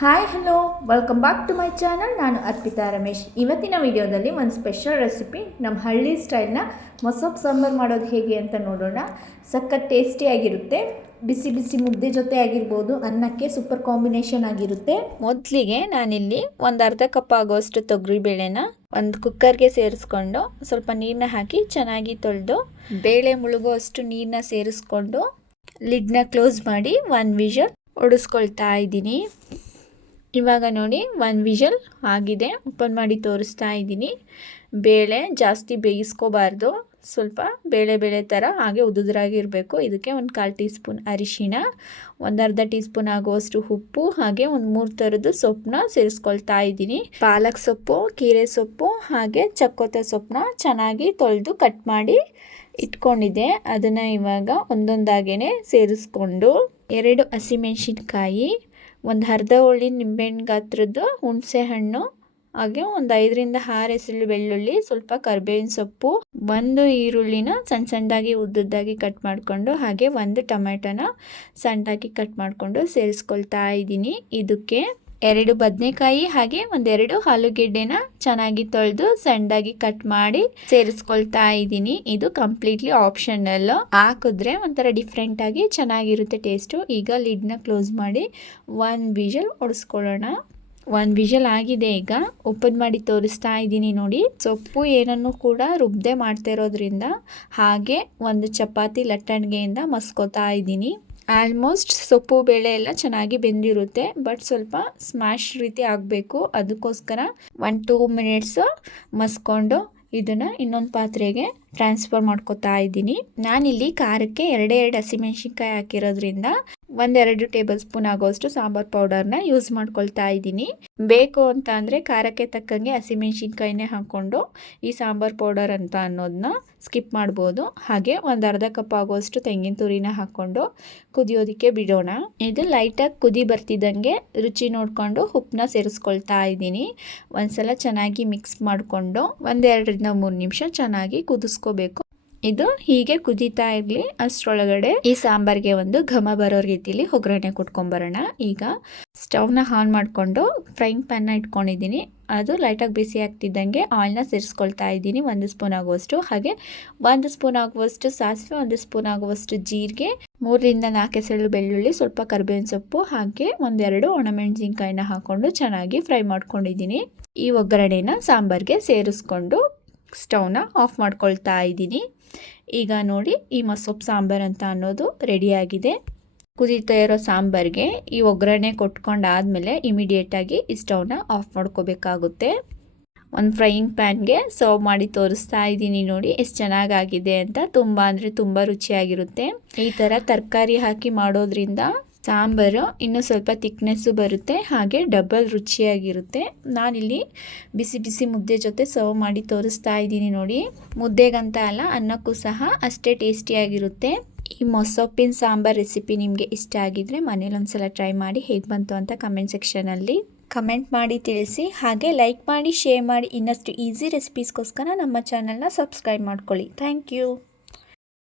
Hi hello welcome back to my channel. ನಾನು ಅರ್ಪಿತಾ ರಮೇಶ್. ಇವತ್ತಿನ ವಿಡಿಯೋದಲ್ಲಿ ಒಂದು ಸ್ಪೆಷಲ್ ರೆಸಿಪಿ ನಮ್ಮ ಹಳ್ಳಿ ಸ್ಟೈಲ್ನ ಮೊಸಪ್ಪು ಸಾಂಬಾರು ಮಾಡೋದು ಹೇಗೆ ಅಂತ ನೋಡೋಣ. ಸಖತ್ ಟೇಸ್ಟಿಯಾಗಿರುತ್ತೆ. ಬಿಸಿ ಬಿಸಿ ಮುದ್ದೆ ಜೊತೆ ಆಗಿರ್ಬೋದು, ಅನ್ನಕ್ಕೆ ಸೂಪರ್ ಕಾಂಬಿನೇಷನ್ ಆಗಿರುತ್ತೆ. ಮೊದಲಿಗೆ ನಾನಿಲ್ಲಿ ಒಂದು ಅರ್ಧ ಕಪ್ ಆಗೋಷ್ಟು ತೊಗರಿಬೇಳೆನ ಒಂದು ಕುಕ್ಕರ್ಗೆ ಸೇರಿಸ್ಕೊಂಡು ಸ್ವಲ್ಪ ನೀರನ್ನ ಹಾಕಿ ಚೆನ್ನಾಗಿ ತೊಳೆದು ಬೇಳೆ ಮುಳುಗೋ ಅಷ್ಟು ನೀರನ್ನ ಸೇರಿಸ್ಕೊಂಡು ಲಿಡ್ನ ಕ್ಲೋಸ್ ಮಾಡಿ 1 ವಿಷಲ್ ಹೊಡಿಸ್ಕೊಳ್ತಾ ಇದ್ದೀನಿ. ಇವಾಗ ನೋಡಿ 1 ವಿಷಲ್ ಆಗಿದೆ. ಓಪನ್ ಮಾಡಿ ತೋರಿಸ್ತಾ ಇದ್ದೀನಿ. ಬೇಳೆ ಜಾಸ್ತಿ ಬೇಯಿಸ್ಕೋಬಾರ್ದು, ಸ್ವಲ್ಪ ಬೇಳೆ ಥರ ಹಾಗೆ ಉದುದ್ರಾಗಿರಬೇಕು. ಇದಕ್ಕೆ ಒಂದು 1/4 ಟೀ ಸ್ಪೂನ್ ಅರಿಶಿಣ, ಒಂದು ಅರ್ಧ ಟೀ ಸ್ಪೂನ್ ಆಗುವಷ್ಟು ಉಪ್ಪು, ಹಾಗೆ ಒಂದು 3 ಥರದ್ದು ಸೊಪ್ಪನ್ನ ಸೇರಿಸ್ಕೊಳ್ತಾ ಇದ್ದೀನಿ. ಪಾಲಕ್ ಸೊಪ್ಪು, ಕೀರೆ ಸೊಪ್ಪು ಹಾಗೆ ಚಕ್ಕೋತ ಸೊಪ್ಪನ್ನ ಚೆನ್ನಾಗಿ ತೊಳೆದು ಕಟ್ ಮಾಡಿ ಇಟ್ಕೊಂಡಿದ್ದೆ. ಅದನ್ನು ಇವಾಗ ಒಂದೊಂದಾಗೇ ಸೇರಿಸ್ಕೊಂಡು 2 ಹಸಿಮೆಣಸಿನ್ಕಾಯಿ, ಒಂದು ಅರ್ಧ ಹೋಳಿ ನಿಂಬೆಹಣ್ಣು ಗಾತ್ರದ್ದು ಹುಣಸೆ ಹಣ್ಣು, ಹಾಗೆ ಒಂದು 5ರಿಂದ 6 ಎಸಳು ಬೆಳ್ಳುಳ್ಳಿ, ಸ್ವಲ್ಪ ಕರಿಬೇವಿನ ಸೊಪ್ಪು, 1 ಈರುಳ್ಳಿನ ಸಣ್ಣದಾಗಿ ಉದ್ದದ್ದಾಗಿ ಕಟ್ ಮಾಡಿಕೊಂಡು, ಹಾಗೆ 1 ಟೊಮೆಟೊನ ಸಣ್ಣದಾಗಿ ಕಟ್ ಮಾಡಿಕೊಂಡು ಸೇರಿಸ್ಕೊಳ್ತಾ ಇದ್ದೀನಿ. ಇದಕ್ಕೆ 2 ಬದನೆಕಾಯಿ ಹಾಗೆ 1-2 ಆಲೂಗೆಡ್ಡೆನ ಚೆನ್ನಾಗಿ ತೊಳೆದು ಸಣ್ಣದಾಗಿ ಕಟ್ ಮಾಡಿ ಸೇರಿಸ್ಕೊಳ್ತಾ ಇದ್ದೀನಿ. ಇದು ಕಂಪ್ಲೀಟ್ಲಿ ಆಪ್ಷನಲ್. ಹಾಕಿದ್ರೆ ಒಂಥರ ಡಿಫ್ರೆಂಟ್ ಆಗಿ ಚೆನ್ನಾಗಿರುತ್ತೆ ಟೇಸ್ಟು. ಈಗ ಲಿಡ್ನ ಕ್ಲೋಸ್ ಮಾಡಿ 1 ವಿಷಲ್ ಹೊಡಿಸ್ಕೊಳ್ಳೋಣ. 1 ವಿಷಲ್ ಆಗಿದೆ. ಈಗ ಓಪನ್ ಮಾಡಿ ತೋರಿಸ್ತಾ ಇದ್ದೀನಿ ನೋಡಿ. ಸೊಪ್ಪು ಏನನ್ನು ಕೂಡ ರುಬ್ಬದೆ ಮಾಡ್ತಾ ಇರೋದ್ರಿಂದ ಹಾಗೆ ಒಂದು ಚಪಾತಿ ಲಟ್ಟಣಿಗೆಯಿಂದ ಮಸ್ಕೋತಾ ಇದ್ದೀನಿ. ಆಲ್ಮೋಸ್ಟ್ ಸೊಪ್ಪು ಬೇಳೆ ಎಲ್ಲ ಚೆನ್ನಾಗಿ ಬೆಂದಿರುತ್ತೆ, ಬಟ್ ಸ್ವಲ್ಪ ಸ್ಮ್ಯಾಶ್ ರೀತಿ ಆಗಬೇಕು. ಅದಕ್ಕೋಸ್ಕರ 1-2 ಮಿನಿಟ್ಸ್ ಮಸ್ಕೊಂಡು ಇದನ್ನು ಇನ್ನೊಂದು ಪಾತ್ರೆಗೆ ಟ್ರಾನ್ಸ್ಫರ್ ಮಾಡ್ಕೊತಾ ಇದ್ದೀನಿ. ನಾನಿಲ್ಲಿ ಖಾರಕ್ಕೆ 2 ಹಸಿಮೆಣ್ಸಿನ್ಕಾಯಿ ಹಾಕಿರೋದ್ರಿಂದ 1-2 ಟೇಬಲ್ ಸ್ಪೂನ್ ಆಗೋಷ್ಟು ಸಾಂಬಾರು ಪೌಡರ್ನ ಯೂಸ್ ಮಾಡ್ಕೊಳ್ತಾ ಇದ್ದೀನಿ. ಬೇಕು ಅಂತ ಅಂದರೆ ಖಾರಕ್ಕೆ ತಕ್ಕಂಗೆ ಹಸಿಮೆಣ್ಸಿನ್ಕಾಯಿನೇ ಹಾಕ್ಕೊಂಡು ಈ ಸಾಂಬಾರು ಪೌಡರ್ ಅಂತ ಅನ್ನೋದನ್ನ ಸ್ಕಿಪ್ ಮಾಡ್ಬೋದು. ಹಾಗೆ ಒಂದು ಅರ್ಧ ಕಪ್ ಆಗೋಷ್ಟು ತೆಂಗಿನ ತುರಿನ ಹಾಕ್ಕೊಂಡು ಕುದಿಯೋದಕ್ಕೆ ಬಿಡೋಣ. ಇದು ಲೈಟಾಗಿ ಕುದಿ ಬರ್ತಿದ್ದಂಗೆ ರುಚಿ ನೋಡಿಕೊಂಡು ಉಪ್ಪನ್ನ ಸೇರಿಸ್ಕೊಳ್ತಾ ಇದ್ದೀನಿ. ಒಂದ್ಸಲ ಚೆನ್ನಾಗಿ ಮಿಕ್ಸ್ ಮಾಡಿಕೊಂಡು 1-2ರಿಂದ 3 ನಿಮಿಷ ಚೆನ್ನಾಗಿ ಕುದಿಸ್ಕೋಬೇಕು. ಇದು ಹೀಗೆ ಕುದೀತಾ ಇರಲಿ. ಅಷ್ಟರೊಳಗಡೆ ಈ ಸಾಂಬಾರಿಗೆ ಒಂದು ಘಮ ಬರೋ ರೀತಿಲಿ ಒಗ್ಗರಣೆ ಕೊಟ್ಕೊಂಬರೋಣ. ಈಗ ಸ್ಟವ್ನ ಆನ್ ಮಾಡಿಕೊಂಡು ಫ್ರೈಯಿಂಗ್ ಪ್ಯಾನ್ನ ಇಟ್ಕೊಂಡಿದ್ದೀನಿ. ಅದು ಲೈಟಾಗಿ ಬಿಸಿ ಆಗ್ತಿದ್ದಂಗೆ ಆಯಿಲ್ನ ಸೇರಿಸ್ಕೊಳ್ತಾ ಇದ್ದೀನಿ. 1 ಸ್ಪೂನ್ ಆಗುವಷ್ಟು, ಹಾಗೆ 1 ಸ್ಪೂನ್ ಆಗುವಷ್ಟು ಸಾಸಿವೆ, 1 ಸ್ಪೂನ್ ಆಗುವಷ್ಟು ಜೀರಿಗೆ, 3ರಿಂದ 4 ಎಸಳು ಬೆಳ್ಳುಳ್ಳಿ, ಸ್ವಲ್ಪ ಕರಿಬೇವಿನ ಸೊಪ್ಪು, ಹಾಗೆ 1-2 ಒಣಮೆಣಸಿನ್ಕಾಯಿನ ಹಾಕ್ಕೊಂಡು ಚೆನ್ನಾಗಿ ಫ್ರೈ ಮಾಡ್ಕೊಂಡಿದ್ದೀನಿ. ಈ ಒಗ್ಗರಣೆನ ಸಾಂಬಾರಿಗೆ ಸೇರಿಸ್ಕೊಂಡು ಸ್ಟವ್ನ ಆಫ್ ಮಾಡ್ಕೊಳ್ತಾ ಇದ್ದೀನಿ. ಈಗ ನೋಡಿ, ಈ ಮೊಸಪ್ಪು ಸಾಂಬಾರು ಅಂತ ಅನ್ನೋದು ರೆಡಿಯಾಗಿದೆ. ಕುದೀತಾ ಇರೋ ಸಾಂಬಾರಿಗೆ ಈ ಒಗ್ಗರಣೆ ಕೊಟ್ಕೊಂಡಾದಮೇಲೆ ಇಮಿಡಿಯೇಟಾಗಿ ಈ ಸ್ಟವ್ನ ಆಫ್ ಮಾಡ್ಕೋಬೇಕಾಗುತ್ತೆ. ಒಂದು ಫ್ರೈಯಿಂಗ್ ಪ್ಯಾನ್ಗೆ ಸರ್ವ್ ಮಾಡಿ ತೋರಿಸ್ತಾ ಇದ್ದೀನಿ ನೋಡಿ ಎಷ್ಟು ಚೆನ್ನಾಗಾಗಿದೆ ಅಂತ. ತುಂಬ ಅಂದರೆ ತುಂಬ ರುಚಿಯಾಗಿರುತ್ತೆ. ಈ ಥರ ತರಕಾರಿ ಹಾಕಿ ಮಾಡೋದ್ರಿಂದ ಸಾಂಬಾರು ಇನ್ನೂ ಸ್ವಲ್ಪ ತಿಕ್ನೆಸ್ಸು ಬರುತ್ತೆ, ಹಾಗೆ ಡಬಲ್ ರುಚಿಯಾಗಿರುತ್ತೆ. ನಾನಿಲ್ಲಿ ಬಿಸಿ ಬಿಸಿ ಮುದ್ದೆ ಜೊತೆ ಸರ್ವ್ ಮಾಡಿ ತೋರಿಸ್ತಾ ಇದ್ದೀನಿ ನೋಡಿ. ಮುದ್ದೆಗಂತ ಅಲ್ಲ, ಅನ್ನಕ್ಕೂ ಸಹ ಅಷ್ಟೇ ಟೇಸ್ಟಿಯಾಗಿರುತ್ತೆ. ಈ ಮೊಸಪ್ಪಿನ ಸಾಂಬಾರು ರೆಸಿಪಿ ನಿಮಗೆ ಇಷ್ಟ ಆಗಿದ್ರೆ ಮನೇಲಿ ಒಂದ್ಸಲ ಟ್ರೈ ಮಾಡಿ ಹೇಗೆ ಬಂತು ಅಂತ ಕಮೆಂಟ್ ಸೆಕ್ಷನಲ್ಲಿ ಕಮೆಂಟ್ ಮಾಡಿ ತಿಳಿಸಿ. ಹಾಗೆ ಲೈಕ್ ಮಾಡಿ, ಶೇರ್ ಮಾಡಿ. ಇನ್ನಷ್ಟು ಈಸಿ ರೆಸಿಪೀಸ್ಗೋಸ್ಕರ ನಮ್ಮ ಚಾನಲ್ನ ಸಬ್ಸ್ಕ್ರೈಬ್ ಮಾಡ್ಕೊಳ್ಳಿ. Thank you.